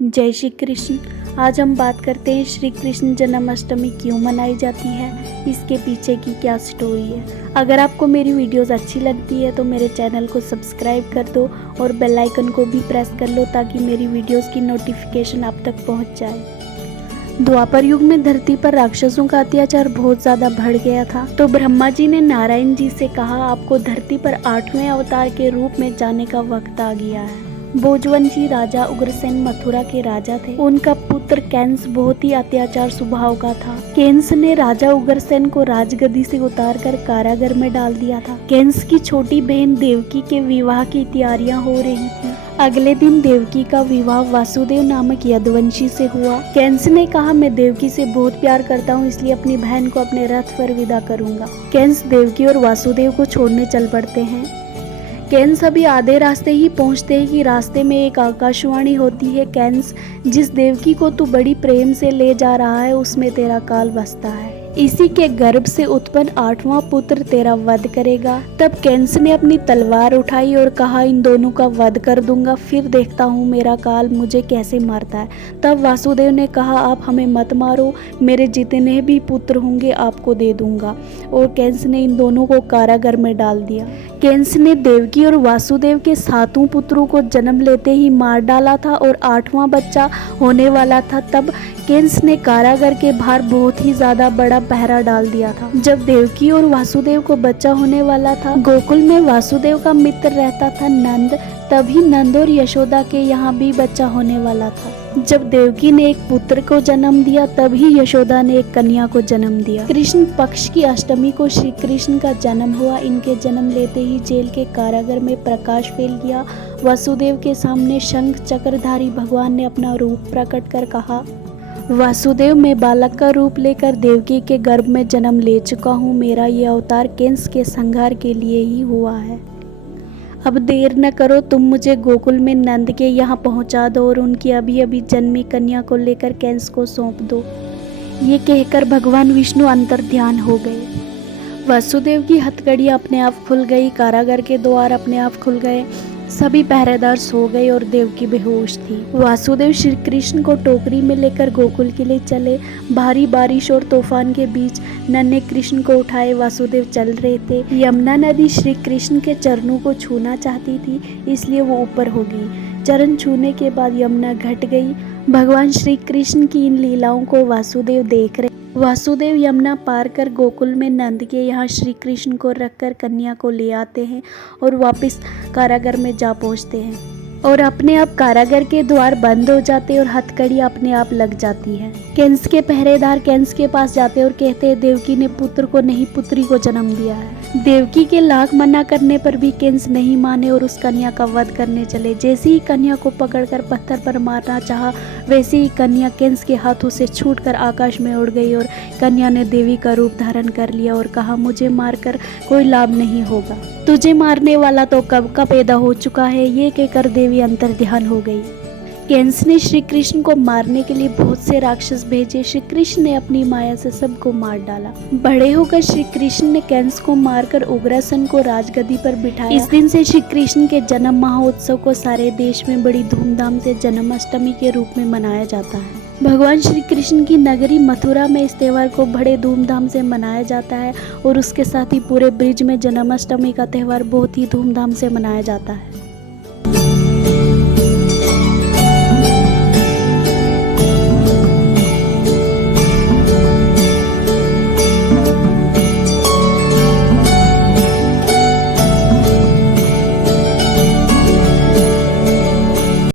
जय श्री कृष्ण। आज हम बात करते हैं श्री कृष्ण जन्माष्टमी क्यों मनाई जाती है, इसके पीछे की क्या स्टोरी है। अगर आपको मेरी वीडियोस अच्छी लगती है तो मेरे चैनल को सब्सक्राइब कर दो और बेल आइकन को भी प्रेस कर लो ताकि मेरी वीडियोस की नोटिफिकेशन आप तक पहुंच जाए। द्वापर युग में धरती पर राक्षसों का अत्याचार बहुत ज्यादा बढ़ गया था, तो ब्रह्मा जी ने नारायण जी से कहा, आपको धरती पर 8वें अवतार के रूप में जाने का वक्त आ गया है। भोजवंशी राजा उग्रसेन मथुरा के राजा थे। उनका पुत्र कंस बहुत ही अत्याचार स्वभाव का था। कंस ने राजा उग्रसेन को राजगद्दी से उतारकर कारागार में डाल दिया था। कंस की छोटी बहन देवकी के विवाह की तैयारियां हो रही थी। अगले दिन देवकी का विवाह वासुदेव नामक यदुवंशी से हुआ। कंस ने कहा, मैं देवकी से बहुत प्यार करता हूँ, इसलिए अपनी बहन को अपने रथ पर विदा करूंगा। कंस देवकी और वासुदेव को छोड़ने चल पड़ते हैं। कंस अभी आधे रास्ते ही पहुंचते हैं कि रास्ते में एक आकाशवाणी होती है, कंस, जिस देवकी को तू बड़ी प्रेम से ले जा रहा है उसमें तेरा काल बसता है। इसी के गर्भ से उत्पन्न 8वां पुत्र तेरा वध करेगा। तब कंस ने अपनी तलवार उठाई और कहा, इन दोनों का वध कर दूंगा, फिर देखता हूँ मेरा काल मुझे कैसे मारता है। तब वासुदेव ने कहा, आप हमें मत मारो, मेरे जितने भी पुत्र होंगे आपको दे दूंगा। और कंस ने इन दोनों को कारागार में डाल दिया। कंस ने देवकी और वासुदेव के 7 पुत्रों को जन्म लेते ही मार डाला था और 8वां बच्चा होने वाला था। तब कंस ने कारागार के बाहर बहुत ही ज्यादा बड़ा पहरा डाल दिया था। जब देवकी और वासुदेव को बच्चा होने वाला था, गोकुल में वासुदेव का मित्र रहता था नंद। तभी नंद और यशोदा के यहाँ भी बच्चा होने वाला था। जब देवकी ने एक पुत्र को जन्म दिया, तभी यशोदा ने एक कन्या को जन्म दिया। कृष्ण पक्ष की अष्टमी को श्री कृष्ण का जन्म हुआ। इनके जन्म लेते ही जेल के कारागार में प्रकाश फैल गया। वासुदेव के सामने शंख चक्रधारी भगवान ने अपना रूप प्रकट कर कहा, वासुदेव, मैं बालक का रूप लेकर देवकी के गर्भ में जन्म ले चुका हूँ। मेरा ये अवतार कंस के संहार के लिए ही हुआ है। अब देर न करो, तुम मुझे गोकुल में नंद के यहाँ पहुँचा दो और उनकी अभी अभी जन्मी कन्या को लेकर कंस को सौंप दो। ये कहकर भगवान विष्णु अंतर ध्यान हो गए। वासुदेव की हथकड़ी अपने आप खुल गई, कारागार के द्वार अपने आप खुल गए, सभी पहरेदार सो गए और देवकी बेहोश थी। वासुदेव श्री कृष्ण को टोकरी में लेकर गोकुल के लिए चले। भारी बारिश और तूफान के बीच नन्हे कृष्ण को उठाए वासुदेव चल रहे थे। यमुना नदी श्री कृष्ण के चरणों को छूना चाहती थी, इसलिए वो ऊपर हो गई। चरण छूने के बाद यमुना घट गई। भगवान श्री कृष्ण की इन लीलाओं को वासुदेव देख रहे। वासुदेव यमुना पार कर गोकुल में नंद के यहाँ श्री कृष्ण को रखकर कन्या को ले आते हैं और वापस कारागार में जा पहुँचते हैं और अपने आप कारागार के द्वार बंद हो जाते और हथकड़ी अपने आप लग जाती है। कंस के पहरेदार कंस के पास जाते और कहते हैं, देवकी ने पुत्र को नहीं पुत्री को जन्म दिया है। देवकी के लाख मना करने पर भी कंस नहीं माने और उस कन्या का वध करने चले। जैसे ही कन्या को पकड़कर पत्थर पर मारना चाहा, वैसे ही कन्या कंस के हाथों से छूटकर आकाश में उड़ गई और कन्या ने देवी का रूप धारण कर लिया और कहा, मुझे मारकर कोई लाभ नहीं होगा, तुझे मारने वाला तो कब का पैदा हो चुका है। ये कहकर देवी अंतर ध्यान हो गई। कंस ने श्री कृष्ण को मारने के लिए बहुत से राक्षस भेजे। श्री कृष्ण ने अपनी माया से सबको मार डाला। बड़े होकर श्री कृष्ण ने कंस को मारकर उग्रसेन को राजगद्दी पर बिठाया। इस दिन से श्री कृष्ण के जन्म महोत्सव को सारे देश में बड़ी धूमधाम से जन्माष्टमी के रूप में मनाया जाता है। भगवान श्री कृष्ण की नगरी मथुरा में इस त्यौहार को बड़े धूमधाम से मनाया जाता है और उसके साथ ही पूरे ब्रिज में जन्माष्टमी का त्यौहार बहुत ही धूमधाम से मनाया जाता है।